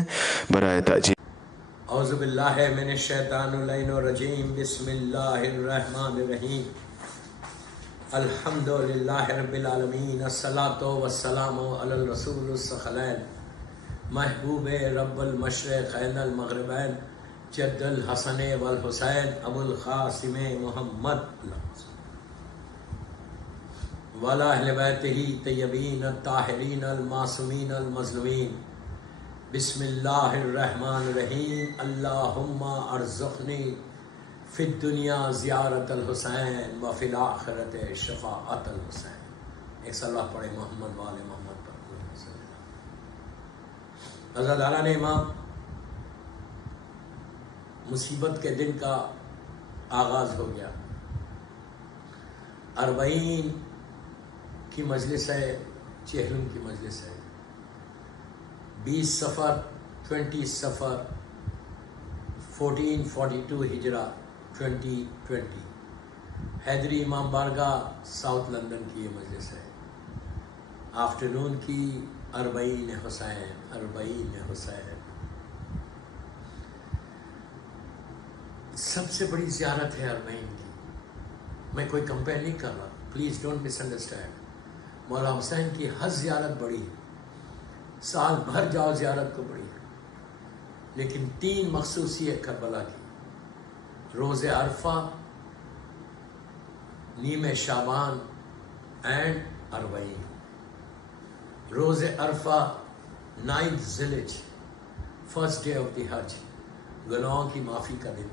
ہیں برائے تاجی۔ اعوذ باللہ من الشیطان اللعین الرجیم، بسم اللہ الرحمن الرحیم، الحمد للہ رب العالمین، الصلاۃ والسلام علی الرسول الثقلین، محبوب رب المشرقین المغربین، جد الحسن والحسین ابو القاسم محمد وعلی اہل بیتہ طیبین الطاہرین المعصومین المظلومین۔ بسم اللہ الرحمن الرحیم، اللہم ارزقنی فی الدنیا زیارت الحسین وفی الآخرت شفاعت الحسین۔ ایک صلی اللہ پڑھے محمد وآل محمد پر۔ عزاداران امام، مصیبت کے دن کا آغاز ہو گیا۔ 40 کی مجلس ہے، چہلم کی مجلس ہے۔ 20 صفر 20 صفر 1442 ہجرہ 2020 حیدری امام بارگاہ ساؤتھ لندن کی یہ مجلس ہے۔ آفٹرنون کی 40 حسین 40 حسین، سب سے بڑی زیارت ہے 40 کی۔ میں کوئی کمپیئر نہیں کر رہا، پلیز ڈونٹ مس انڈرسٹینڈ۔ مولا حسین کی ہر زیارت بڑی ہے، سال بھر جاؤ زیارت کو بڑی ہے، لیکن 3 مخصوصی ہے کربلا کی: روز عرفہ، نیم شعبان اینڈ 40۔ روز عرفہ 9 ذی الحجہ، فرسٹ ڈے آف دی حج، گناہوں کی معافی کا دن،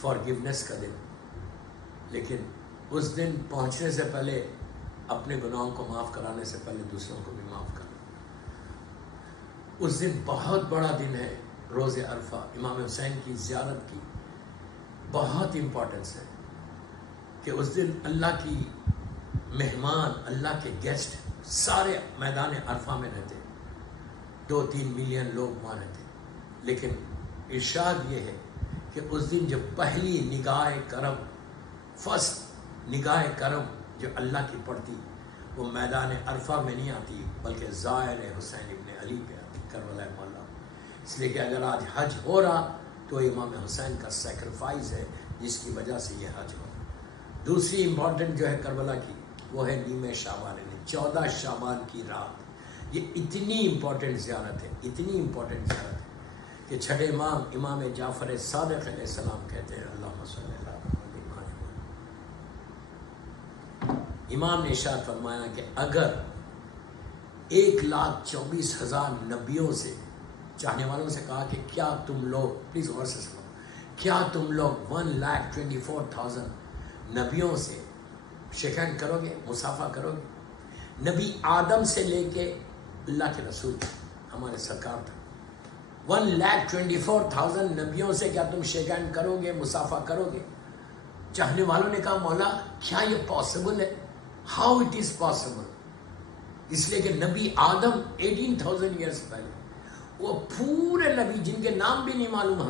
فارگیونیس کا دن۔ لیکن اس دن پہنچنے سے پہلے اپنے گناہوں کو معاف کرانے سے پہلے دوسروں کو بھی معاف کرنا۔ اس دن بہت بڑا دن ہے روز عرفہ۔ امام حسین کی زیارت کی بہت امپورٹنس ہے کہ اس دن اللہ کی مہمان، اللہ کے گیسٹ سارے میدان عرفہ میں رہتے، 2-3 ملین لوگ وہاں رہتے۔ لیکن ارشاد یہ ہے کہ اس دن جو پہلی نگاہ کرم، فرسٹ نگاہ کرم جو اللہ کی پڑتی، وہ میدان عرفہ میں نہیں آتی بلکہ زائر حسین ابن علی پہ آتی، کربلا مولا۔ اس لیے کہ اگر آج حج ہو رہا تو امام حسین کا سیکریفائز ہے جس کی وجہ سے یہ حج ہو۔ دوسری امپورٹنٹ جو ہے کربلا کی، وہ ہے نیم شعبان، 14 شعبان کی رات۔ یہ اتنی امپورٹنٹ زیارت ہے، اتنی امپورٹنٹ زیارت ہے کہ چھٹے امام امام جعفر صادق علیہ السلام کہتے ہیں اللہم صلی اللہ علیہ وسلم۔ امام نے ارشاد فرمایا کہ اگر 1,24,000 نبیوں سے، چاہنے والوں سے کہا کہ کیا تم لوگ، پلیز غور سے سنو، کیا تم لوگ 1,24,000 نبیوں سے شیک ہینڈ کرو گے، مصافحہ کرو گے؟ نبی آدم سے لے کے اللہ کے رسول ہمارے سرکار تھا، 1,24,000 نبیوں سے کیا تم شیک ہینڈ کرو گے، مصافحہ کرو گے؟ چاہنے والوں نے کہا مولا کیا یہ پاسبل ہے؟ How it is possible? اس لیے کہ نبی آدم 18,000 ایئرس پہلے، وہ پورے نبی جن کے نام بھی نہیں معلوم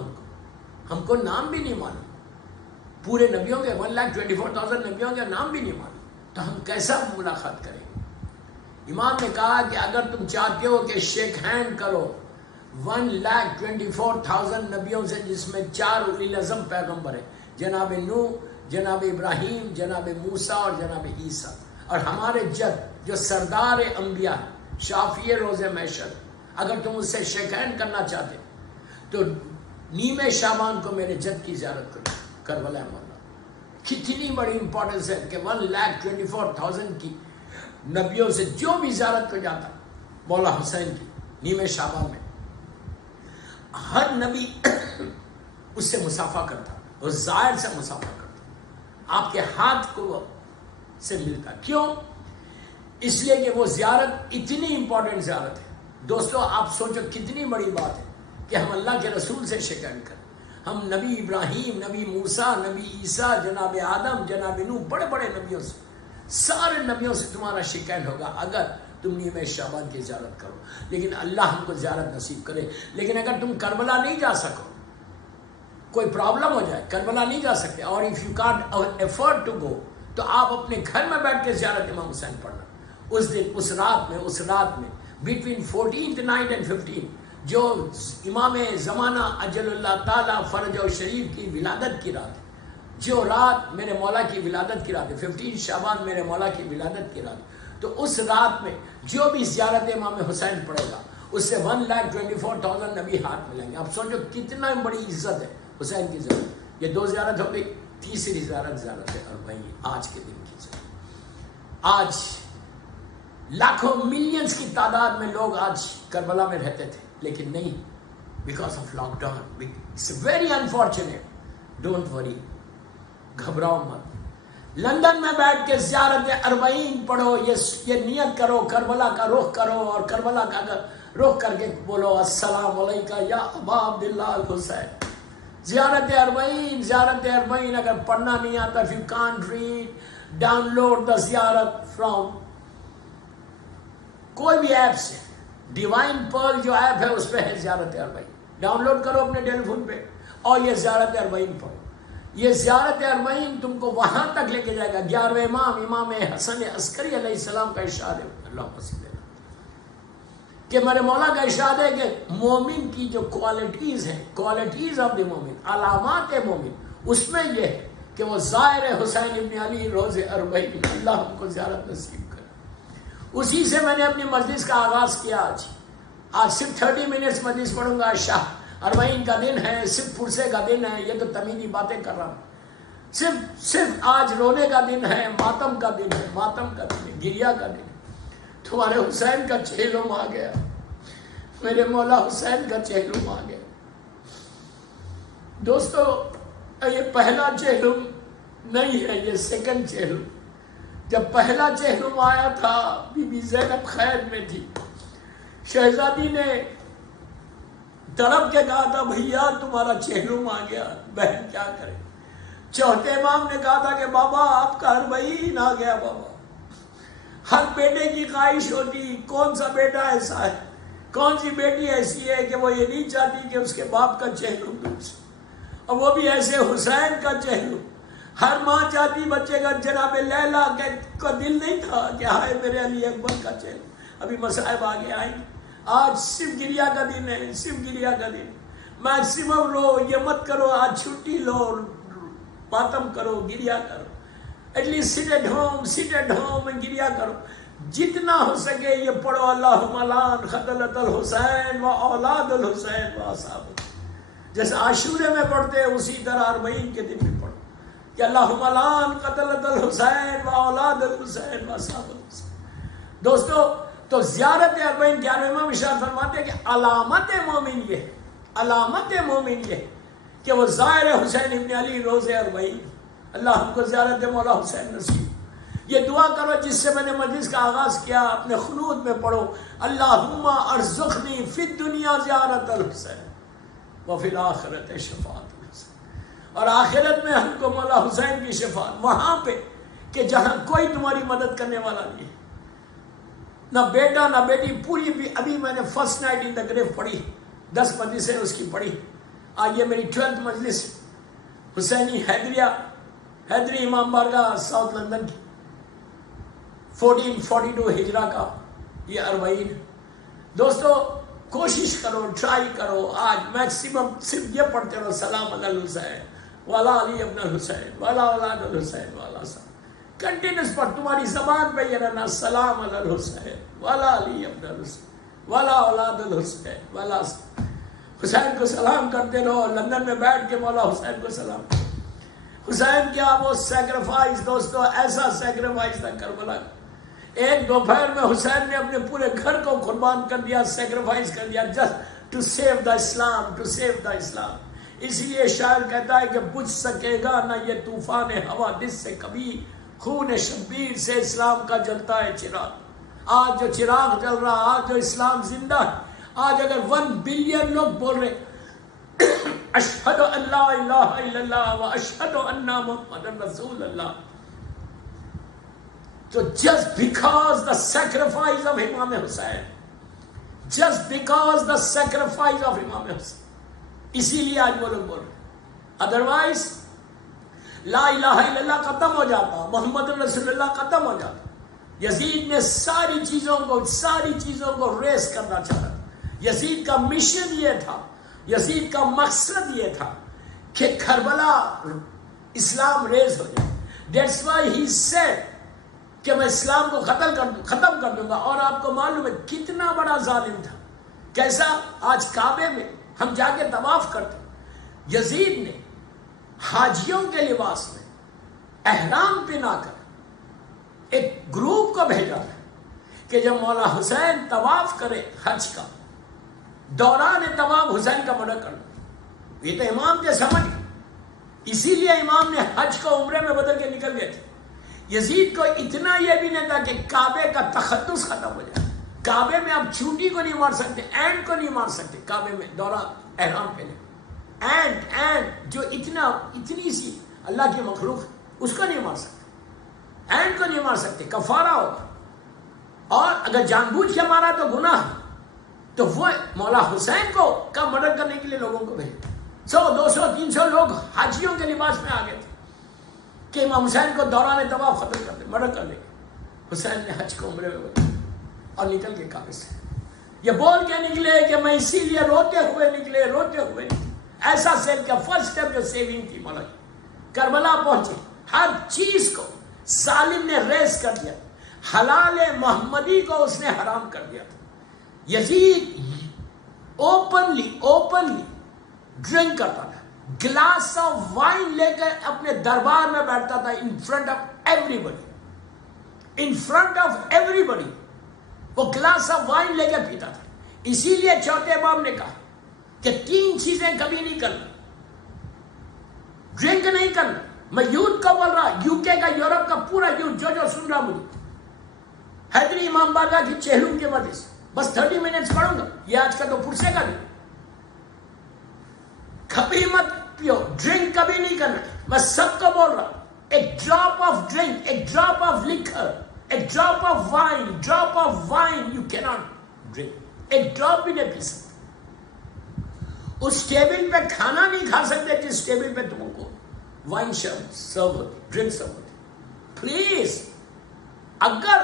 ہم کو نام بھی نہیں معلوم، پورے نبیوں کے 1,24,000 نبیوں کے نام بھی نہیں معلوم، تو ہم کیسا ملاقات کریں گے؟ امام نے کہا کہ اگر تم چاہتے ہو کہ شیک ہینڈ کرو 1,24,000 نبیوں سے، جس میں 4 اولی العزم پیغمبر ہیں، جناب نوح، جناب ابراہیم، جناب موسیٰ اور جناب عیسیٰ، اور ہمارے جد جو سردار انبیاء شافی روز محشر، اگر تم اس سے شیک ہینڈ کرنا چاہتے تو نیم شعبان کو میرے جد کی زیارت کرو، کربلا مولا۔ کتنی بڑی امپورٹنس ہے کہ 1,24,000 کی نبیوں سے جو بھی زیارت کو جاتا مولا حسین کی نیم شعبان میں، ہر نبی اس سے مصافحہ کرتا اور زائر سے مصافحہ کرتا، آپ کے ہاتھ کو سے ملتا۔ کیوں؟ اس لیے کہ وہ زیارت اتنی امپورٹنٹ زیارت ہے۔ دوستو آپ سوچو کتنی بڑی بات ہے کہ ہم اللہ کے رسول سے شیک ہینڈ کریں۔ ہم نبی ابراہیم، نبی موسیٰ، نبی عیسیٰ، جناب آدم، جناب نوح، بڑے بڑے نبیوں سے، سارے نبیوں سے تمہارا شیک ہینڈ ہوگا اگر تم نیم شعبان کی زیارت کرو۔ لیکن اللہ ہم کو زیارت نصیب کرے۔ لیکن اگر تم کربلا نہیں جا سکو، کوئی پرابلم ہو جائے، کربلا نہیں جا سکتے، اور if you can't afford to go, تو آپ اپنے گھر میں بیٹھ کے زیارت امام حسین پڑھنا۔ اس دن، اس رات میں بٹوین 14th night and 15 جو امام زمانہ اجل اللہ تعالیٰ فرج و شریف کی ولادت کی رات ہے، جو رات میرے مولا کی ولادت کی رات ہے، 15 شعبان میرے مولا کی ولادت کی رات ہے، تو اس رات میں جو بھی زیارت امام حسین پڑھے گا اس سے 1,24,000 نبی ہاتھ ملیں گے. اب سوچو کتنا بڑی عزت ہے حسین کی زیارت. یہ 2 زیارت ہو گئی، تیسری زیارت ہے اربعین، آج کے دن کی زیارت. آج لاکھوں ملینز کی تعداد میں لوگ آج کربلا میں رہتے تھے، لیکن نہیں، because of lockdown. It's very unfortunate. Don't worry, گھبراؤ مت. لندن میں بیٹھ کے زیارت اربعین پڑھو، یہ نیت کرو، کربلا کا رخ کرو، اور کربلا کا رخ کر کے بولو السلام علیکم یا ابا عبداللہ الحسین. زیارت اربعین اگر پڑھنا نہیں آتا، if you can't read, download the زیارت from کوئی بھی ایپ سے. ڈیوائن پرل جو ایپ ہے اس پہ ہے زیارت اربعین، ڈاؤن لوڈ کرو اپنے ٹیلی فون پہ اور یہ زیارت اربعین پڑھو. یہ زیارت اربعین تم کو وہاں تک لے کے جائے گا. 11ویں امام حسن عسکری علیہ السلام کا ارشاد ہے، اللہ صلی کہ میرے مولا کا ارشاد ہے کہ مومن کی جو کوالٹیز ہیں، کوالٹیز آف دی مومن، علامات مومن، اس میں یہ ہے کہ وہ زائر حسین ابن علی روز اربعین. اللہ ہم کو زیارت نصیب کرے. اسی سے میں نے اپنی مجلس کا آغاز کیا. آج صرف 30 منٹس مجلس پڑھوں گا. شاہ اربعین کا دن ہے، صرف فرسے کا دن ہے. یہ تو تمیدی باتیں کر رہا ہوں. صرف آج رونے کا دن ہے، ماتم کا دن ہے، گریا کا دن ہے. تمہارے حسین کا چہلم آ گیا، میرے مولا حسین کا چہلم آ گیا. دوستو یہ پہلا چہلم نہیں ہے، یہ سیکنڈ چہلم. جب پہلا چہلم آیا تھا بی بی زینب خیر میں تھی. شہزادی نے تڑپ کے کہا تھا بھیا تمہارا چہلم آ گیا، بہن کیا کرے. چوتھے امام نے کہا تھا کہ بابا آپ کا اربعین آ گیا. بابا ہر بیٹے کی خواہش ہوتی، کون سا بیٹا ایسا ہے، کون سی بیٹی ایسی ہے کہ وہ یہ نہیں چاہتی کہ اس کے باپ کا چہلم دور سے، اور وہ بھی ایسے حسین کا چہلم. ہر ماں چاہتی بچے کا جناب لیلا کا دل نہیں تھا کہ ہائے میرے علی اکبر کا چہلم. ابھی مصائب آگے آئیں. آج صرف گریا کا دن ہے، صرف گریا کا دن. میکسیمم لو، یہ مت کرو آج چھٹی لو، ماتم کرو، گریا کرو. At least sit at home گریا کرو. جتنا ہو سکے یہ پڑھو اللہم لعن قتلۃ الحسین و اولاد الحسین و اصحابہ. جیسے عاشورے میں پڑھتے ہیں اسی طرح اربعین کے دن بھی پڑھو کہ اللہم لعن قتلۃ الحسین و اولاد الحسین و اصحاب الحسین. دوستو تو زیارت اربعین 11ویں امام ارشاد فرماتے ہیں کہ علامت مومن یہ ہے، علامت مومن یہ ہے کہ وہ زائر حسین ابن علی روز اربعین. اللہ ہم کو زیارت مولا حسین نصیب. یہ دعا کرو جس سے میں نے مجلس کا آغاز کیا، اپنے خلوت میں پڑھو اللہم ارزقنی فی الدنیا زیارت الحسین وفی الآخرت شفاعت الحسین. اور آخرت میں ہم کو مولا حسین کی شفاعت، وہاں پہ کہ جہاں کوئی تمہاری مدد کرنے والا نہیں ہے، نہ بیٹا نہ بیٹی. پوری بھی ابھی میں نے فرسٹ نائٹ ان دا گریو پڑھی، 10 مجلسیں اس کی پڑھی. آج یہ میری 12th مجلس حسینی حیدری امام بارگاہ ساؤتھ لندن کی 1442 ہجرہ کا یہ اربعین. دوستو کوشش کرو، ٹرائی کرو. آج میکسیمم صرف یہ پڑھتے رہو سلام علی الحسین والا علی ابن الحسین والا اولاد الحسین والا صاحب. کنٹینیوس پڑھ، تمہاری زبان پہ یہ رہنا سلام علی الحسین والا علی ابن الحسین والا اولاد الحسین والا صاحب. حسین کو سلام کرتے رہو. لندن میں بیٹھ کے مولا حسین کو سلام. حسین کیا وہ سیکریفائس، دوستو ایسا سیکریفائس تھا کربلا کا. ایک دوپہر میں حسین نے اپنے پورے گھر کو قربان کر دیا، سیکریفائس کر دیا، just to save the Islam, to save the Islam. اسی لیے شاعر کہتا ہے کہ بجھ سکے گا نہ یہ طوفان حوادث سے کبھی، خون شبیر سے اسلام کا جلتا ہے چراغ. آج جو چراغ جل رہا، آج جو اسلام زندہ ہے، آج اگر 1 بلین لوگ بول رہے اشہد ان لا الہ الا اللہ و اشہد ان محمد رسول اللہ، تو just because the sacrifice of امام حسین، just because the sacrifice of امام حسین، اسی لیے آج وہ لوگ بول رہے. ادروائز لا الہ الا اللہ ختم ہو جاتا، محمد رسول اللہ ختم ہو جاتا. یزید نے ساری چیزوں کو ریس کرنا چاہا. یزید کا مشن یہ تھا، یزید کا مقصد یہ تھا کہ کربلا اسلام ریز ہو جائے. That's why he said کہ میں اسلام کو ختم کر دوں گا. اور آپ کو معلوم ہے کتنا بڑا ظالم تھا. کیسا؟ آج کعبے میں ہم جا کے طواف کرتے، یزید نے حاجیوں کے لباس میں احرام پہنا کر ایک گروپ کو بھیجا تھا کہ جب مولا حسین طواف کرے حج کا، دوران طواف حسین کا مرڈر کر دو. یہ تو امام کے سمجھ، اسی لیے امام نے حج کو عمرے میں بدل کے نکل گئے تھے. یزید کو اتنا یہ بھی نہیں تھا کہ کعبے کا تقدس ختم ہو جائے. کعبے میں آپ چونٹی کو نہیں مار سکتے، اینٹ کو نہیں مار سکتے کعبے میں دورہ احرام پہنے. اینٹ جو اتنی سی اللہ کی مخلوق ہے اس کو نہیں مار سکتے، اینٹ کو نہیں مار سکتے، کفارہ ہوگا. اور اگر جان بوجھ کے مارا تو گناہ. تو وہ مولا حسین کو کا مدد کرنے کے لیے لوگوں کو بھیجے. 100 200 300 لوگ حاجیوں کے لباس میں آ گئے تھے کہ امام حسین کو دوران طواف ختم کر دے، مدد کر لے. حسین نے حج کو عمرے میں بدلا اور نکل کے کعبے سے یہ بول کے نکلے کہ میں اسی لیے روتے ہوئے نکلے. ایسا سیل کا فرسٹ اسٹیپ جو سیونگ تھی مولا کربلا پہنچے. ہر چیز کو ظالم نے ریز کر دیا. حلال محمدی کو اس نے حرام کر دیا تھا. یزید اوپنلی ڈرنک کرتا تھا. گلاس آف وائن لے کر اپنے دربار میں بیٹھتا تھا ان فرنٹ آف ایوری بڈی. وہ گلاس آف وائن لے کے پیتا تھا. اسی لیے چوتھے امام نے کہا کہ 3 چیزیں کبھی نہیں کرنا. ڈرنک نہیں کرنا. میں یوتھ کو بول رہا، UK کا، یورپ کا پورا یوتھ جو سن رہا مجھے، حیدری امام بارگاہ کی چہلم کے وجہ سے بس 30 منٹس پڑھوں گا. یہ آج کا تو پرسے کا نہیں. کبھی مت پیو، ڈرنک کبھی نہیں کرنا. میں سب کو بول رہا، ایک ڈراپ آف ڈرنک، ایک ڈراپ آف لکر، ایک ڈراپ آف وائن یو کی ناٹ ڈرنک. ایک ڈراپ بھی نہیں پی سکتے. اس ٹیبل پہ کھانا نہیں کھا سکتے جس ٹیبل پہ تم کو وائن سرو ہوتی، ڈرنک سرو ہوتی. پلیز اگر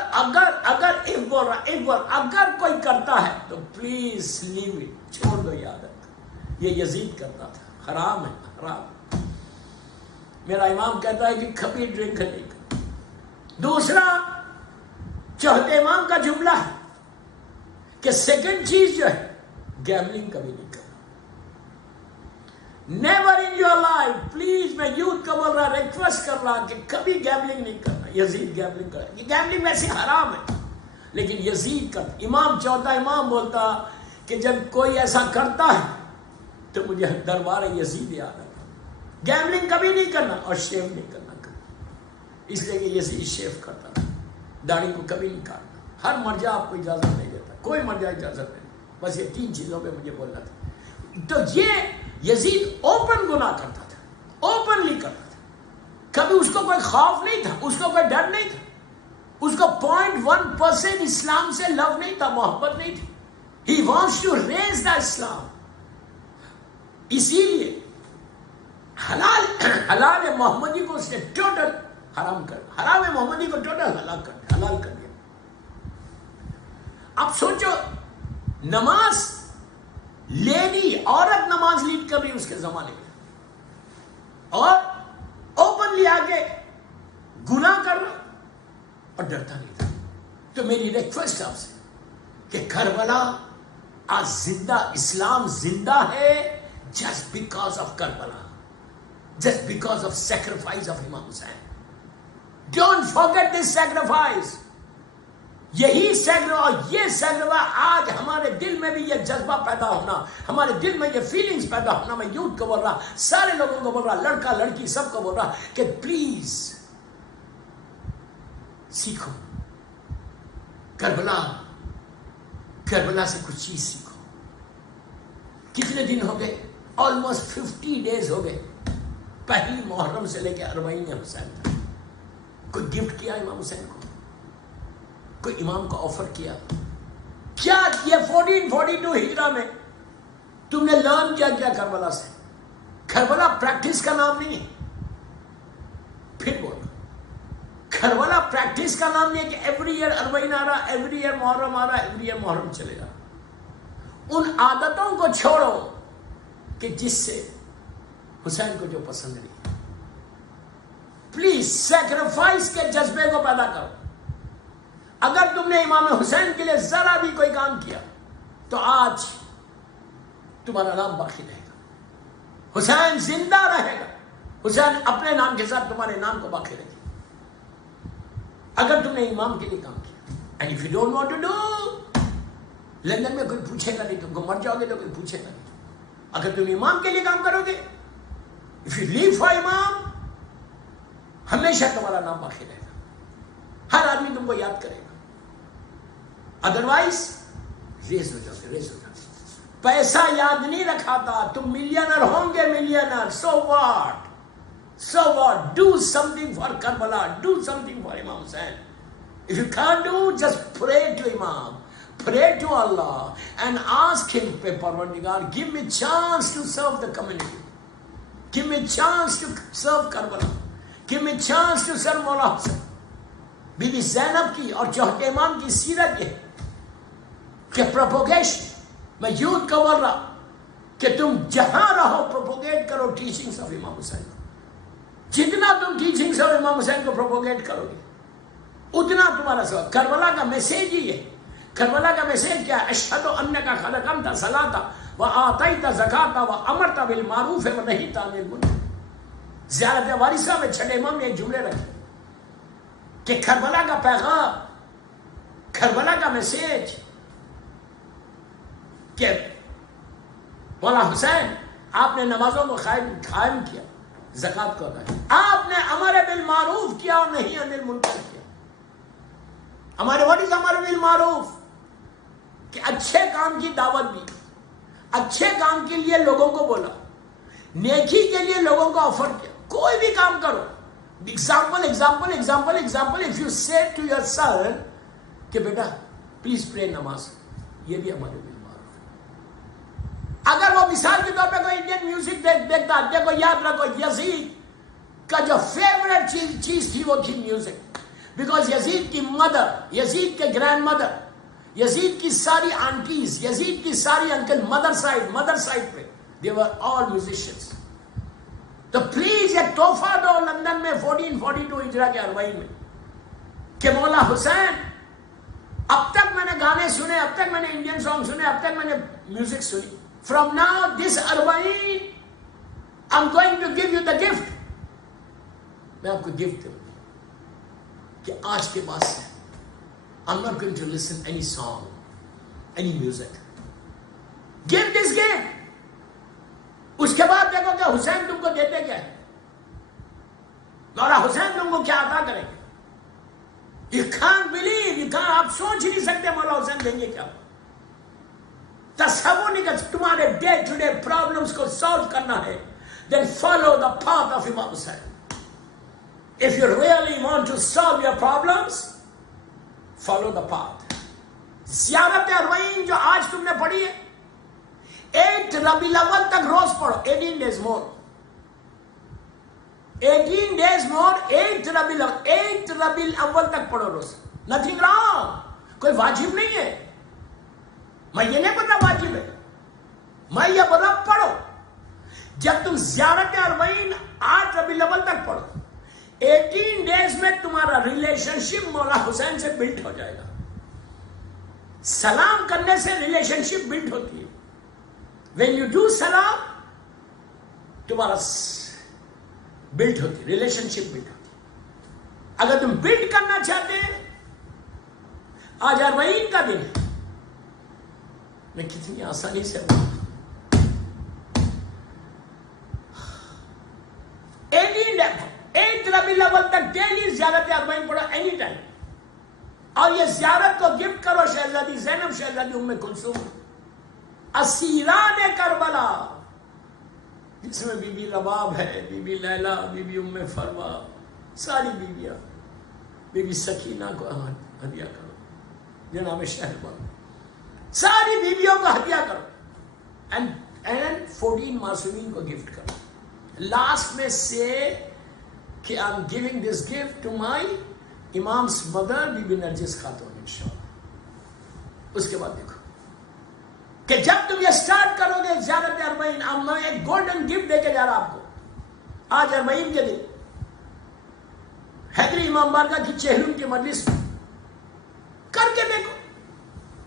کوئی کرتا ہے تو پلیز لیو اٹ، چھوڑ دو. یاد رکھ یہ یزید کرتا تھا. حرام ہے، حرام. میرا امام کہتا ہے کہ کبھی ڈرنک نہیں کرتا. دوسرا چوتھے امام کا جملہ ہے کہ سیکنڈ چیز جو ہے گیملنگ کبھی نہیں کرنا. Never in your life. Please میں یوتھ کو بول رہا، ریکویسٹ کر رہا کہ کبھی گیملنگ نہیں کرنا. یزید گیملنگ کرا. یہ گیملنگ ویسے حرام ہے لیکن یزید کا امام، چوتھا امام بولتا کہ جب کوئی ایسا کرتا ہے تو مجھے دربار یزید یاد آتا. گیملنگ کبھی نہیں کرنا اور شیو نہیں کرنا کبھی. اس لیے کہ یزید شیو کرتا تھا. داڑھی کو کبھی نہیں کاٹنا. ہر مرجع آپ کو اجازت نہیں دیتا، کوئی مرجع اجازت نہیں. بس یہ 3 چیزوں پہ مجھے بولنا تھا. تو یہ یزید اوپن گناہ کرتا تھا، اوپنلی کرتا تھا. کبھی اس کو کوئی خوف نہیں تھا، اس کو کوئی ڈر نہیں تھا. اس کو 0.1% اسلام سے لو نہیں تھا، محبت نہیں تھی. He wants to raise the Islam. اسی لیے حلال محمدی کو اس نے ٹوٹل حرام کر، حرام محمدی کو ٹوٹل حلال کر دیا. اب سوچو، نماز لیڈی، عورت نماز لیڈ کر رہی اس کے زمانے میں اور اوپنلی آگے گناہ کر رہا اور ڈرتا نہیں تھا. تو میری ریکویسٹ آپ سے کہ کربلا آج زندہ، اسلام زندہ ہے just because of Karbala, just because of sacrifice of Imam Hussain. Don't forget this sacrifice. یہی سیکریفائس اور یہ سیکریفائس آج ہمارے دل میں بھی یہ جذبہ پیدا ہونا، ہمارے دل میں یہ فیلنگز پیدا ہونا. میں یوتھ کو بول رہا، سارے لوگوں کو بول رہا، لڑکا لڑکی سب کو بول رہا کہ پلیز سیکھو. کربلا سے کچھ چیز سیکھو. کتنے دن ہو گئے؟ آلموسٹ 50 days ہو گئے. پہلی محرم سے لے کے 40 حسین تک. کوئی گفٹ کیا امام حسین کو؟ کوئی امام کو آفر کیا؟ کیا یہ 1442 ہجرہ میں تم نے لرن کیا کربلا سے؟ کربلا پریکٹس کا نام نہیں ہے. پھر بول، کربلا پریکٹس کا نام نہیں ہے کہ ایوری ایئر 40 آ رہا، ایوری ایئر محرم آ رہا، ایوری ایئر محرم چلے گا. ان عادتوں کو چھوڑو کہ جس سے حسین کو جو پسند نہیں. پلیز سیکریفائس کے جذبے کو پیدا کرو. اگر تم نے امام حسین کے لیے ذرا بھی کوئی کام کیا تو آج تمہارا نام باقی رہے گا. حسین زندہ رہے گا. حسین اپنے نام کے ساتھ تمہارے نام کو باقی رکھے گا اگر تم نے امام کے لیے کام کیا. And if you don't want to do, London میں کوئی پوچھے گا نہیں، تم کو مر جاؤ گے تو کوئی پوچھے گا نہیں. اگر تم امام کے لیے کام کرو گے، اف یو لیو فار امام، ہمیشہ تمہارا نام باقی رہے گا. ہر آدمی تم کو یاد کرے گا. ادروائز ریز ہو جاتے، ریز ہو جاتے. پیسہ یاد نہیں رکھا تھا، تم ملینر ہوں گے، milliner. So what, so what? Do something for Karbala, do something for Imam Hussain. If you can't do, just pray to Imam, pray to Allah and ask him, Parvardigar, give me chance to serve the community, give me chance to serve Karbala, give me chance to serve Maula Hussain. Bibi Zainab کی اور چوتھے امام کی سیرت یہ کہ propagation, میں youth کو بول رہا کہ تم جہاں رہو پروپوگیٹ کرو ٹیچنگز آف امام حسین. جتنا تم ٹیچنگز آف امام حسین کو پروپوگیٹ کرو گے اتنا تمہارا سواب. کربلا کا میسیج ہی ہے. کربلا کا میسیج کیا ہے؟ اشہد انک خلقت صلاۃ وآتیت زکاۃ وامرت بالمعروف ونہیت عن المنکر. زیارت وارثہ میں چھٹے امام نے ایک جملے رکھے کہ کربلا کا پیغام، کربلا کا میسیج کہ مولا حسین آپ نے نمازوں کو قائم کیا، زکات کو ادا کیا، آپ نے امر بالمعروف کیا اور نہیں عن المنکر کیا. ہمارے واٹ از امر بالمعروف؟ کہ اچھے کام کی دعوت دی، اچھے کام کے لیے لوگوں کو بولا، نیکی کے لیے لوگوں کو آفر کیا. کوئی بھی کام کرو. Example if you say to your son کہ بیٹا پلیز پرے نماز، یہ بھی ہمارے بالمعروف. اگر وہ مثال کے طور پہ کوئی انڈین میوزک دیکھتا، دیکھو یاد رکھو یزید کا جو فیوریٹ چیز تھی وہ تھی میوزک. بیکاز یزید کی مدر، یزید کے گرینڈ مدر، یزید کی ساری آنٹیز، یزید کی ساری انکل مدر سائڈ پہ they were all musicians. تو پلیز ایک تحفہ دو لندن میں 1442 ہجرہ کے 40 میں کہ مولا حسین، اب تک میں نے گانے سنے، اب تک میں نے انڈین سانگ سنے، اب تک میں نے میوزک سنی. From now this 40 I'm going to give you the gift. میں آپ کو گفٹ دوں کہ آج کے بعد سے I'm not going to listen any song, any music. Give this gift. اس کے بعد دیکھو کہ حسین تم کو دیتے کیا ہے. مولا حسین تم کو کیا عطا کریں گے. You can't believe, آپ سوچ نہیں سکتے مولا حسین دیں گے کیا. تصور نہیں کر. تمہارے ڈے ٹو ڈے پرابلمس کو سالو کرنا ہے then follow the path of Imam Hussain. If you really want to solve your problems, follow the path. زیارت اربعین جو آج تم نے پڑھی ہے، 8 ربیع الاول تک روز پڑھو. 18 days more. 18 days more. 8 ربیع الاول تک پڑھو روز. Nothing wrong. کوئی واجب نہیں ہے. میں یہ نہیں پتا واجب ہے، میں یہ بولا پڑھو. جب تم زیارت اربعین 8 ربیع الاول تک پڑھو، 18 days میں تمہارا ریلیشن شپ مولا حسین سے بلڈ ہو جائے گا. سلام کرنے سے ریلیشن شپ بلڈ ہوتی ہے. When you do salam, تمہارا بلڈ ہوتی، ریلیشن شپ بلڈ ہوتی. اگر تم بلڈ کرنا چاہتے ہیں، آج اربعین کا دن ہے. میں کتنی آسانی سے 8 ربیع الاول تک ڈیلی زیارت اربعین پڑھو اینی ٹائم. اور یہ زیارت کو گفٹ کرو شہزادی زینب، شہزادی ام کلثوم، اسیران کربلا، جس میں بی بی رباب ہے، بی بی لیلا، بی بی ام فروا، ساری بیویاں. بی بی سکینہ کو ہدیہ کرو، جناب شہربان، ساری بیویوں کو ہدیہ کرو. اینڈ 14 معصومین کو گفٹ کرو. لاسٹ میں سے کہ I am giving this gift to my امام's mother بی بی نرجس خاتون انشاءاللہ. اس کے بعد دیکھو کہ جب تم یہ سٹارٹ کرو گے زیارت اربعین، اب میں ایک گولڈن گفٹ دے کے جا رہا آپ کو آج اربعین کے دن حیدری امام بارگاہ کی چہلم کی مجلس میں کر کے دیکھو.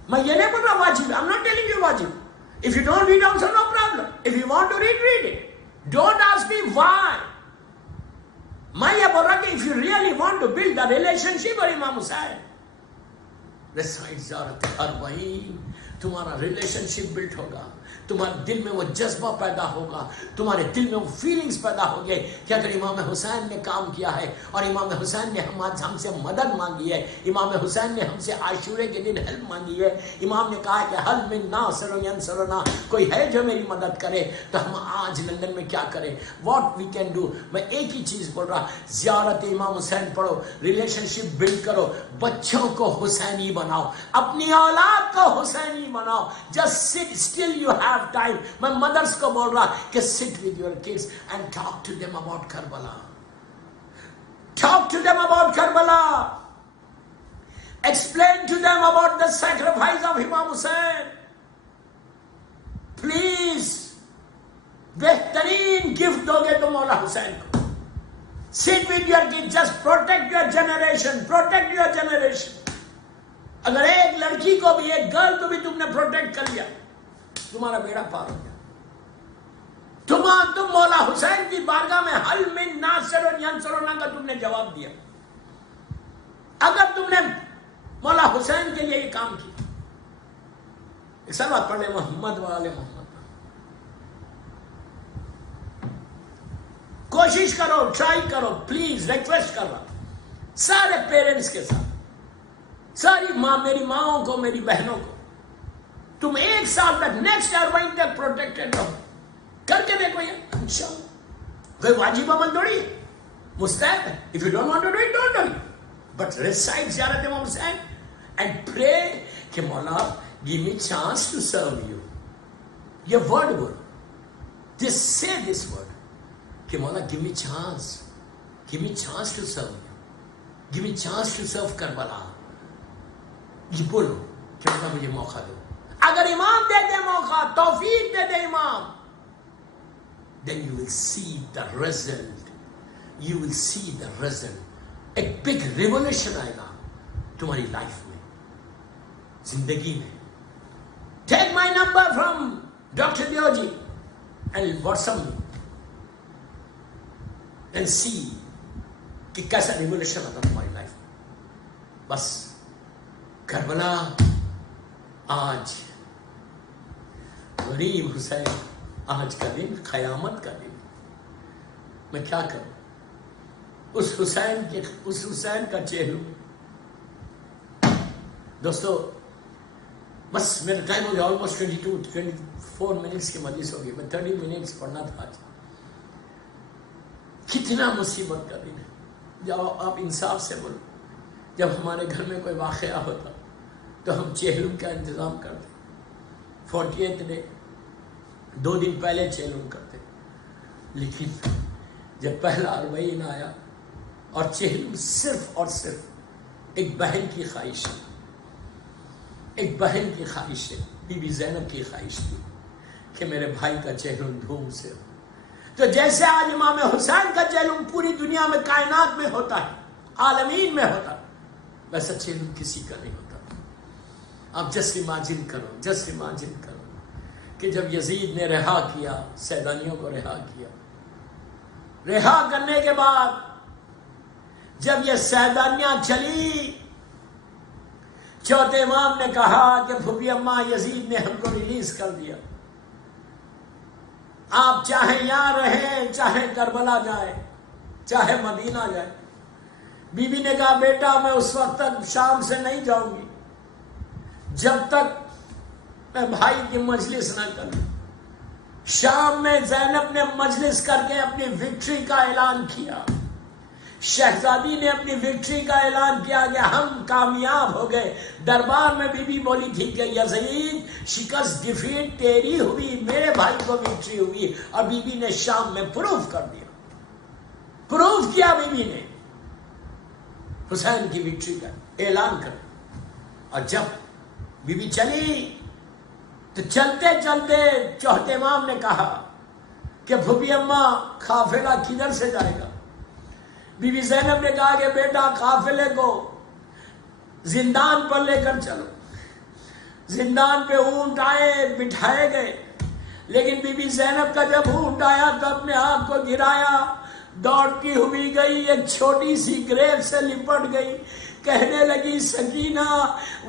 میں یہ نہیں بول رہا واجب، I'm not telling you واجب. If you don't read also no problem. If you want to read, read it. Don't ask me why. میں یہ بول رہا کہ if you really want to build a relationship with امام حسین، recite زیارت اربعین، تمہارا relation شپ blood ہوگا، تمہارے دل میں وہ جذبہ پیدا ہوگا، تمہارے دل میں وہ فیلنگز پیدا ہو گئے کہ اگر امام حسین نے کام کیا ہے اور امام حسین نے ہم سے مدد مانگی ہے، امام حسین نے ہم سے عاشورے کے دن ہیلپ مانگی ہے، امام نے کہا کہ حل من ناصر ینصرنا، کوئی ہے جو میری مدد کرے، تو ہم آج لندن میں کیا کریں، واٹ وی کین ڈو. میں ایک ہی چیز بول رہا، زیارت امام حسین پڑھو، ریلیشن شپ بلڈ کرو، بچوں کو حسینی بناؤ، اپنی اولاد کو حسینی بناؤ. جسٹ سٹ اسٹل، یو ہیو ٹائم. میں مدرس کو بول رہا کہ sit with your kids and talk to them about Karbala. Talk to them about Karbala. Explain to them about the sacrifice of Imam Hussain. Please. بہترین گفٹ دو گے تم مولا حسین کو. Sit with your kids. Just protect your generation. Protect your generation. اگر ایک لڑکی کو بھی، ایک گرل کو بھی تم نے پروٹیکٹ کر لیا، تمہارا بیڑا پار ہو گیا. تم مولا حسین کی بارگاہ میں حل من ناصر ینصرنا کا تم نے جواب دیا. اگر تم نے مولا حسین کے لیے یہ کام کیا. ایک سلوات پڑھنے محمد و آل محمد. کوشش کرو، ٹرائی کرو، پلیز ریکویسٹ کر رہا سارے پیرنٹس کے ساتھ، ساری ماں، میری ماؤں کو، میری بہنوں کو، تم ایک سال تک نیکسٹ اربعین تک پروٹیکٹڈ رہو. کر کے دیکھو یہ انشاءاللہ. کوئی واجب عمل تھوڑی ہے، مستحب ہے. If you don't want to do it, don't do it. But recite زیارت امام حسین and pray کہ مولا give me chance to serve you. یہ word بولو. Just say this word کہ مولا give me chance. Give me chance to serve you. Give me chance to serve Karbala. یہ بولو کہ مولا مجھے موقع دو. اگر امام دے دے موقع، توفیق دے دے امام، then you will see the result. You will see the result. ایک big revolution آئے گا تمہاری لائف میں، زندگی میں. Take my number from Dr. Dioji and WhatsApp me and see کہ کیسا ریولیوشن آتا تمہاری لائف میں. بس کربلا آج، غریب حسین آج کا دن قیامت کا دن. میں کیا کروں اس حسین کا چہرہ. دوستو بس میرا ٹائم ہو گیا، آلموسٹ 24 منٹس کی مجلس ہوگی. میں 30 منٹس پڑھنا تھا آج. کتنا مصیبت کا دن ہے. جب آپ انصاف سے بولو، جب ہمارے گھر میں کوئی واقعہ ہوتا تو ہم چہلم کا انتظام کرتے. 48th ڈے 2 دن پہلے چہلم کرتے. لیکن جب پہلا اربعین آیا اور چہلم صرف اور صرف ایک بہن کی خواہش ہے، ایک بہن کی خواہش ہے، بی بی زینب کی خواہش تھی کہ میرے بھائی کا چہلم دھوم سے ہو. تو جیسے آج امام حسین کا چہلم پوری دنیا میں، کائنات میں ہوتا ہے، عالمین میں ہوتا ہے، ویسا چہلم کسی کا نہیں ہوتا. آپ جسٹ امیجن کرو کہ جب یزید نے رہا کیا، سیدانیوں کو رہا کیا، رہا کرنے کے بعد جب یہ سیدانیاں چلی، چوتھے امام نے کہا کہ پھوپھی اماں یزید نے ہم کو ریلیز کر دیا، آپ چاہے یہاں رہیں، چاہے کربلا جائے، چاہے مدینہ جائے. بی بی نے کہا بیٹا میں اس وقت تک شام سے نہیں جاؤں گی جب تک میں بھائی کی مجلس نہ کروں. شام میں زینب نے مجلس کر کے اپنی وکٹری کا اعلان کیا. شہزادی نے اپنی وکٹری کا اعلان کیا کہ ہم کامیاب ہو گئے. دربار میں بی بی بولی تھی کہ یزید شکست، ڈیفیٹ تیری ہوئی، میرے بھائی کو وکٹری ہوئی. اور بی بی نے شام میں پروف کر دیا، پروف کیا بی بی نے حسین کی وکٹری کا اعلان کر. اور جب بی بی چلی تو چلتے چلتے چوتھے امام نے کہا کہ پھوپھی اماں قافلہ کدھر سے جائے گا؟ بی بی زینب نے کہا کہ بیٹا قافلے کو زندان پر لے کر چلو۔ زندان پہ اونٹ آئے، بٹھائے گئے، لیکن بی بی زینب کا جب اونٹ آیا تو اپنے ہاتھ کو گرایا، دوڑتی ہوئی گئی، ایک چھوٹی سی گریو سے لپٹ گئی، کہنے لگی سکینہ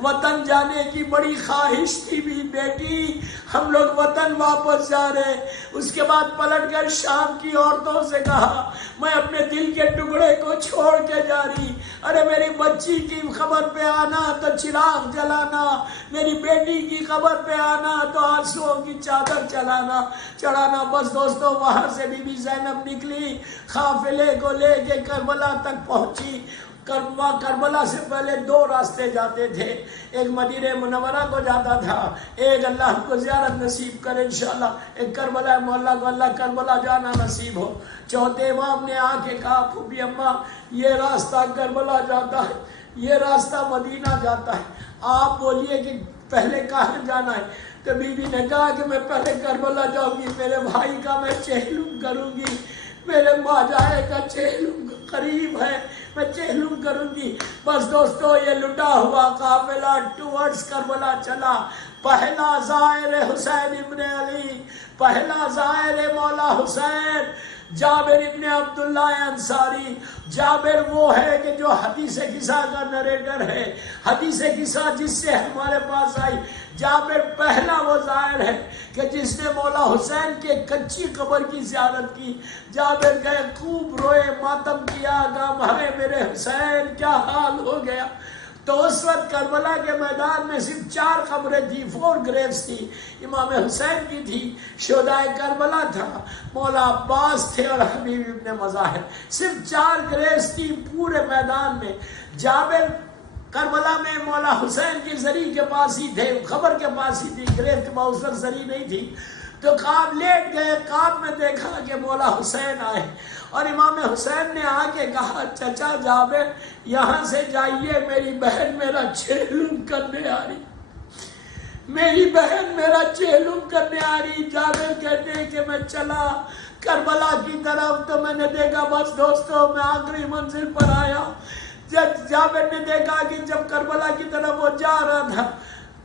وطن جانے کی بڑی خواہش تھی بھی بیٹی، ہم لوگ وطن واپس جا رہے۔ اس کے بعد پلٹ کر شام کی عورتوں سے کہا میں اپنے دل کے ٹکڑے کو چھوڑ کے جا رہی، ارے میری بچی کی خبر پہ آنا تو چراغ جلانا، میری بیٹی کی خبر پہ آنا تو آنسوؤں کی چادر چڑھانا۔ بس دوستو وہاں سے بی بی زینب نکلی، قافلے کو لے کے کربلا تک پہنچی۔ کربلا سے پہلے دو راستے جاتے تھے، ایک مدینہ منورہ کو جاتا تھا، ایک اللہ کو زیارت نصیب کرے انشاءاللہ، ایک کربلا مولا کو اللہ کربلا جانا نصیب ہو۔ چوتھے امام نے آ کے کہا پھوپھی اماں یہ راستہ کربلا جاتا ہے، یہ راستہ مدینہ جاتا ہے، آپ بولیے کہ پہلے کہاں جانا ہے؟ تو بی بی نے کہا کہ میں پہلے کربلا جاؤں گی، میرے بھائی کا میں چہلم کروں گی، میرے ماجائے کا چہلم قریب ہے، میں چہلم کروں گی۔ بس دوستو یہ لٹا ہوا قافلہ ٹورڈز کربلا چلا۔ پہلا زائر حسین ابن علی، پہلا زائر مولا حسین جابر ابن عبداللہ انصاری۔ جابر وہ ہے کہ جو حدیث قصہ کا نریٹر ہے، حدیث قصہ جس سے ہمارے پاس آئی۔ جابر پہلا وہ زائر ہے کہ جس نے مولا حسین کے کچی قبر کی زیارت کی۔ جابر گئے، خوب روئے، ماتم کیا، غم ہے میرے حسین کیا حال ہو گیا۔ تو اس وقت کربلا کے میدان میں صرف 4 قبریں تھی، 4 گریوز تھی۔ امام حسین کی تھی، شہدائے کربلا تھا، مولا عباس تھے اور حبیب ابن مظاہر، صرف 4 گریوز تھی پورے میدان میں۔ جابر کربلا میں مولا حسین کی زری کے پاس ہی تھے، قبر کے پاس ہی تھی، گریو کے پاس اس وقت زری نہیں تھی۔ تو خواب لیٹ گئے، خواب میں دیکھا کہ مولا حسین آئے اور امام حسین نے آ کے کہا چچا جابر یہاں سے جائیے، میری بہن میرا چہلم کرنے آ رہی، میری بہن میرا چہلم کرنے آ رہی۔ جابر کہتے ہیں کہ میں چلا کربلا کی طرف تو میں نے دیکھا، بس دوستو میں آخری منزل پر آیا۔ جب جابر نے دیکھا کہ جب کربلا کی طرف وہ جا رہا تھا،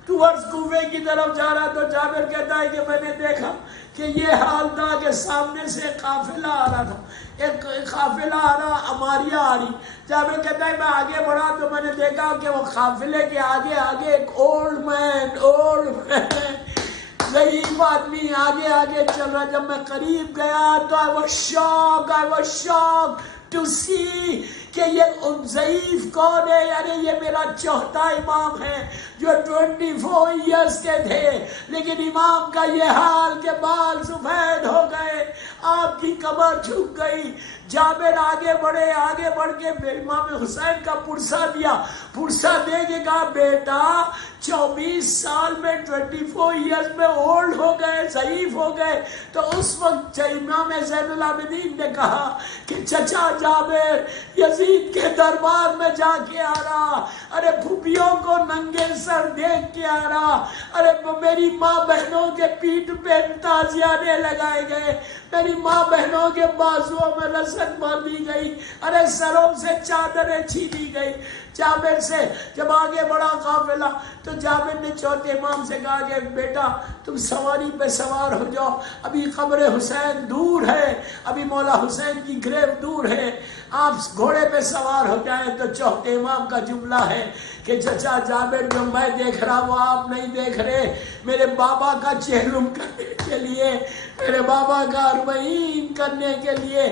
ٹورڈز کوفے کی طرف جا رہا، تو جابر کہتا ہے کہ میں نے دیکھا کہ یہ حال تھا کہ سامنے سے قافلہ آ رہا تھا، ایک قافلہ آ رہا، اماریہ آ رہی۔ جابر کہتا ہے میں آگے بڑھا تو میں نے دیکھا کہ وہ قافلے کے آگے ایک اولڈ مین ضعیف آدمی آگے چل رہا۔ جب میں قریب گیا تو I was shocked to see کہ یہ ضعیف کون ہے، یعنی یہ میرا چوتھا امام ہے جو 24 ایئرز کے تھے، لیکن امام کا یہ حال کہ بال سفید ہو گئے، آپ کی کمر جھک گئی۔ جابر آگے بڑھ کے امام حسین کا پرسہ دیا، پرسہ دے کے کہا بیٹا 24 سال میں 24 ایئرز میں اولڈ ہو گئے، ضعیف ہو گئے۔ تو اس وقت امام زین العابدین نے کہا کہ چچا جابر یزید کے دربار میں جا کے آ رہا، ارے پھوپھیوں کو ننگے سر دیکھ کے آ رہا، ارے میری ماں بہنوں کے پیٹھ پہ تازیانے لگائے گئے، میری ماں بہنوں کے بازوؤں میں رسد باندھی گئی، ارے سروں سے چادریں چھینی گئی۔ جابر سے جب آگے بڑھا قافلہ تو جابر نے چوتھے امام سے کہا کہ بیٹا تم سواری پہ سوار ہو جاؤ، ابھی قبر حسین دور ہے، ابھی مولا حسین کی گریو دور ہے، آپ گھوڑے پہ سوار ہو جائیں۔ تو چوتھے امام کا جملہ ہے کہ چچا جابر جو میں دیکھ رہا وہ آپ نہیں دیکھ رہے، میرے بابا کا چہلم کرنے کے لیے، میرے بابا کا اربعین کرنے کے لیے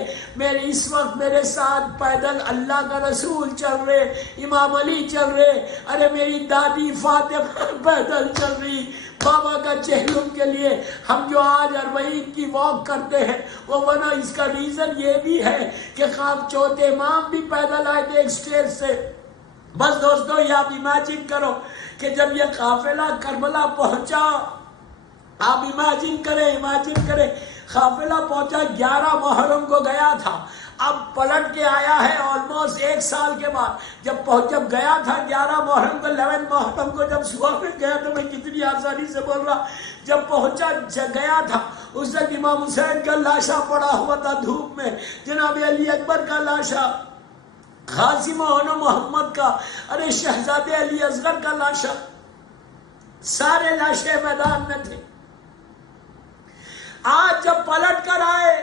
اس وقت میرے ساتھ پیدل اللہ کا رسول چل رہے، امام علی چل رہے، ارے میری دادی فاطمہ پیدل چل رہی بابا کا چہلم کے لیے۔ ہم جو آج اربعین کی واک کرتے ہیں وہ بنا، اس کا ریزن یہ بھی ہے کہ خواب چوتھے امام بھی پیدل آئے تھے ایک اسٹیج سے۔ بس دوستو یہ آپ امیجن کرو کہ جب یہ قافلہ کربلا پہنچا، آپ امیجن کریں قافلہ پہنچا 11 محرم کو گیا تھا، اب پلٹ کے آیا ہے آلموسٹ 1 سال کے بعد۔ جب گیا تھا 11 محرم کو، 11 محرم کو جب صبح میں گیا تو میں کتنی آسانی سے بول رہا، جب پہنچا گیا تھا اس وقت امام حسین کا لاشا پڑا ہوا تھا دھوپ میں، جناب علی اکبر کا لاشا، غازی محمد کا، ارے شہزادے علی اصغر کا لاشا، سارے لاشیں میدان میں تھے۔ آج جب پلٹ کر آئے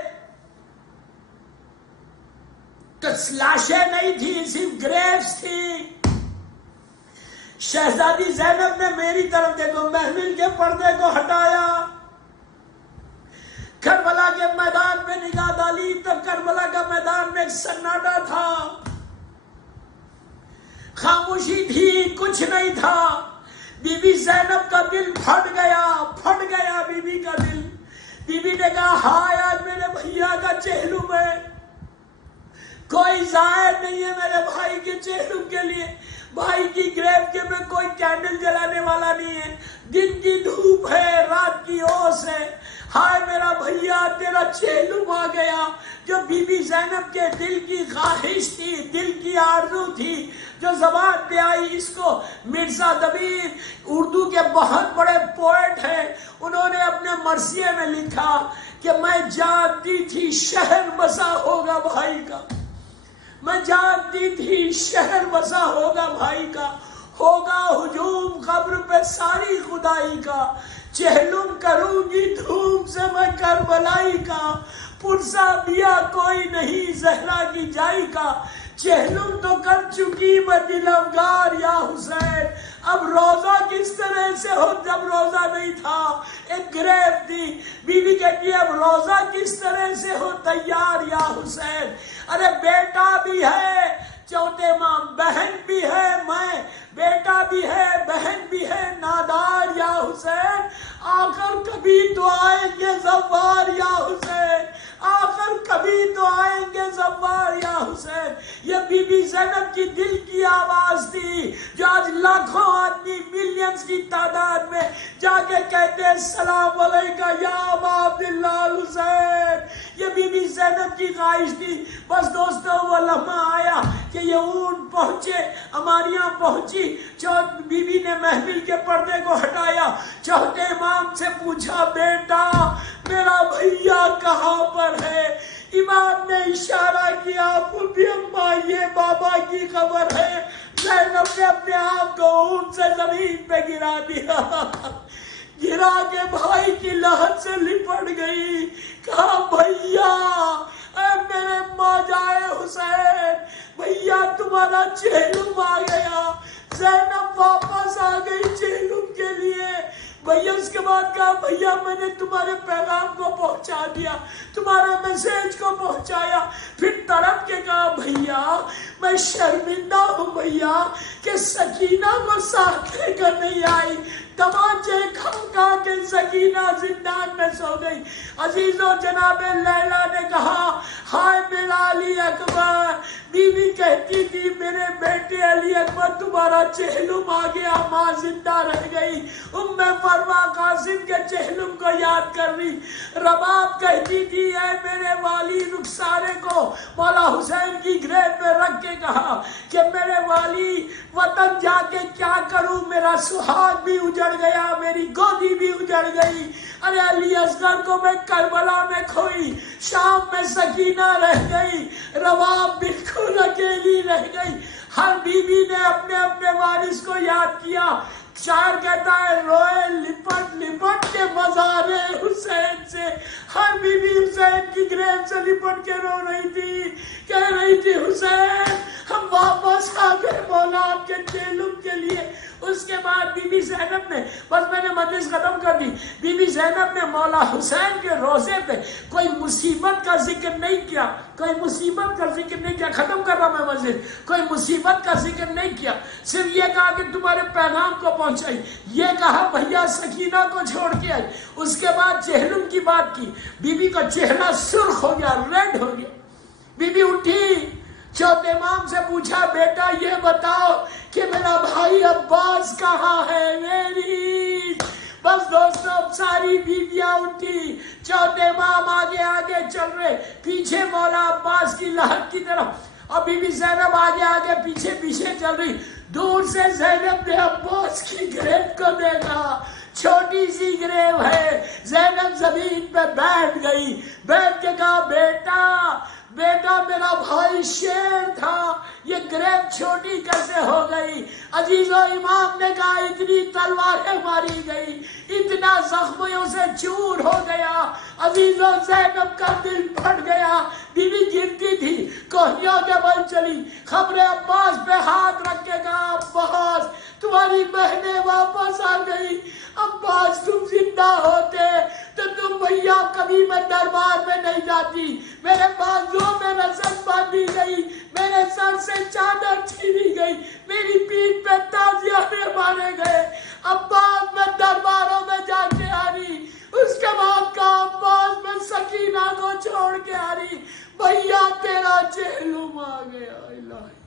تو لاشیں نہیں تھی، صرف گریوز تھی۔ شہزادی زینب نے میری طرف دیکھو، محمل کے پردے کو ہٹایا، کربلا کے میدان میں نگاہ ڈالی تو کربلا کا میدان میں ایک سناٹا تھا، خاموشی تھی، کچھ نہیں تھا۔ بی بی زینب کا دل پھٹ گیا بی بی کا دل۔ بی بی نے کہا ہائے آج میرے بھیا کا چہلم ہے، کوئی ظاہر نہیں ہے میرے بھائی کے چہلم کے لیے، بھائی کی گریو کے میں کوئی کینڈل جلانے والا نہیں ہے، دن کی دھوپ ہے، رات کی اوس ہے، ہائے میرا بھیا تیرا چہلم آ گیا۔ جو بی بی زینب کے دل کی خواہش تھی، دل کی آرزو تھی، جو زبان پہ آئی، اس کو مرزا دبیر اردو کے بہت بڑے پوئٹ ہیں، انہوں نے اپنے مرثیے میں لکھا کہ میں جانتی تھی شہر بسا ہوگا بھائی کا، میں جانتی تھی شہر بسا ہوگا بھائی کا، ہوگا ہجوم قبر پہ ساری خدائی کا، چہلم کروں گی دھوم سے میں کربلائی کا، پرسا دیا کوئی نہیں زہرا کی جائی کا، چہلم تو کر چکی میں دل افگار یا حسین۔ اب روزہ کس طرح سے ہو جب روزہ نہیں تھا، ایک گریب تھی، بی بی کہتی ہے اب روزہ کس طرح سے ہو تیار یا حسین۔ ارے بیٹا بھی ہے چوتھے ماں، بہن بھی ہے، میں بیٹا بھی ہے بہن بھی ہے، نادار یا حسین، آخر کبھی تو آئیں گے زوار یا حسین، آخر کبھی تو آئیں گے زوار یا حسین۔ یہ بی بی زینب کی دل کی آواز تھی، جو آج لاکھوں آدمی ملینز کی تعداد میں جا کے کہتے ہیں السلام علیکہ یا ابا عبداللہ الحسین۔ یہ بی بی زینب کی خواہش تھی۔ بس دوستو وہ لمحہ آیا کہ یہ اونٹ پہنچے، اماریاں پہنچی، بی بی نے محفل کے پردے کو ہٹایا، چوتھے امام سے پوچھا بیٹا میرا بھیا کہاں پر ہے؟ امام نے اشارہ کیا، پھوپھی اماں یہ بابا کی خبر ہے۔ زینب نے اپنے آپ کو اونٹ سے زمین پہ گرا دیا، گرا کے بھائی کی لہت سے لپٹ گئی، کہا بھیا اے میرے ماں جائے حسین، بھیا تمہارا چہلم آ گیا۔ زینب واپس آ گئی چہلم کے لیے۔ بھیا اس کے بعد کہا بھیا میں نے تمہارے پیغام کو پہنچا دیا، تمہارے میسیج کو پہنچایا۔ پھر تڑپ کے کہا بھیا میں شرمندہ ہوں بھیا کہ سکینہ کو ساتھ لے کر نہیں آئی، تمانچے کھا کے سکینہ زندان میں سو گئی۔ عزیزو جناب لیلا نے کہا ہائے میرا علی اکبر، بی بی کہتی تھی میرے بیٹے علی اکبر تمہارا چہلم آ گیا، ماں زندہ رہ گئی۔ ام فروا قاسم کے چہلم کو یاد کر رہی، رباب کہتی تھی اے میرے والی رخسارے کو مولا حسین کی گریب میں رکھ کے کہا کہ میرے والی وطن جا کے کیا کروں، میرا سہاگ بھی اجڑ گیا، میری گودی بھی اجڑ گئی۔ ارے علی اصغر کو میں کربلا میں کھوئی، شام میں سکینہ رہ گئی، رباب بالکل اکیلی رہ گئی۔ ہر بی بی نے اپنے اپنے وارث کو یاد کیا۔ شاعر کہتا ہے روئے لپٹ لپٹ کے مزار حسین سے، ہر بی بی حسین کی گریب سے لپٹ کے رو رہی تھی، کہہ رہی تھی حسین ہم واپس آ گئے مولا آپ کے چہلم کے لیے۔ اس کے بعد بی بی زینب نے، بس میں نے مجلس ختم کر دی، بی بی زینب نے مولا حسین کے روزے پہ کوئی مصیبت کا ذکر نہیں کیا، کوئی مصیبت کا ذکر نہیں کیا، ختم کر رہا میں مجلس، کوئی مصیبت کا ذکر نہیں کیا، صرف یہ کہا کہ تمہارے پیغام کو پہنچائی، یہ کہا بھیا سکینہ کو چھوڑ کے آئی۔ اس کے بعد چہلم کی بات کی، بی بی کا چہرہ سرخ ہو گیا، ریڈ ہو گیا۔ بی بی اٹھی، چوتھے امام سے پوچھا بیٹا یہ بتاؤ کہ میرا بھائی عباس کہاں ہے؟ میری بس دوستو اب ساری بیویاں اٹھی، چوتھے امام آگے آگے چل رہے، پیچھے مولا عباس کی لہر کی طرف، اور بی بی زینب آگے آگے پیچھے پیچھے چل رہی۔ دور سے زینب نے عباس کی گریب کو دیکھا، چھوٹی سی گریب ہے۔ زینب زمین پہ بیٹھ گئی، بیٹھ کے کہا بیٹا بیٹا میرا بھائی شیر تھا، یہ گریب چھوٹی کیسے ہو گئی؟ عزیزو امام نے کہا اتنی تلواریں ماری گئی، اتنا زخمیوں سے چور ہو گیا۔ عزیزو زینب کا دل پھٹ گیا، بیوی گرتی تھی، کوہنیوں کے بل چلی، خبر عباس پہ ہاتھ رکھ کے کہا عباس تمہاری بہنیں واپس آ گئی، عباس تم زندہ ہوتے تو تم بھیا کبھی میں دربار میں نہیں جاتی، میرے بازوں میں رسن باندھی گئی، میرے سر سے چادر چھینی گئی، میری پیٹھ پہ تازیانے مارے گئے، عباس میں درباروں میں جا کے آ رہی۔ اس کے بعد کا عباس میں سکینہ کو چھوڑ کے آ رہی، بھیا تیرا چہلم آ گیا۔ الہی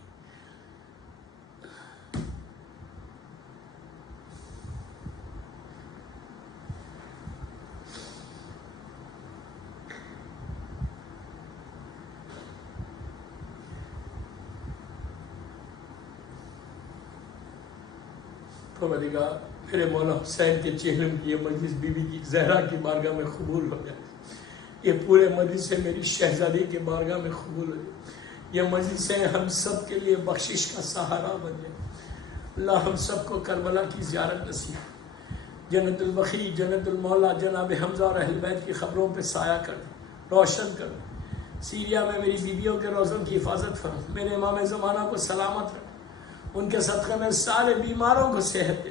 تو میں نے کہا میرے مولا حسین کے چہلم کی یہ مجلس بی بی کی زہرا کی بارگاہ میں قبول ہو جائے، یہ پورے مجلس سے میری شہزادی کے بارگاہ میں قبول ہو جائے، یہ مجلس سے ہم سب کے لیے بخشش کا سہارا بن جائے۔ اللہ ہم سب کو کربلا کی زیارت نصیب، جنت البقیع، جنت المولا، جناب حمزہ اور اہل بیت کی خبروں پہ سایہ کر دے، روشن کر دے۔ سیریا میں میری بیویوں کے روزوں کی حفاظت فرما، میرے امام زمانہ کو سلامت رکھ، ان کے صدقے میں سارے بیماروں کو صحت دے،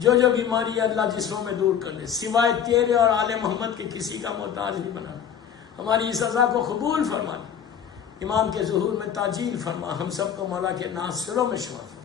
جو جو بیماری ہے اللہ جسموں میں دور کر دے، سوائے تیرے اور آل محمد کے کسی کا محتاج نہیں بنا، ہماری اس عزا کو قبول فرما، امام کے ظہور میں تاجیل فرما، ہم سب کو مولا کے ناصروں میں شمار۔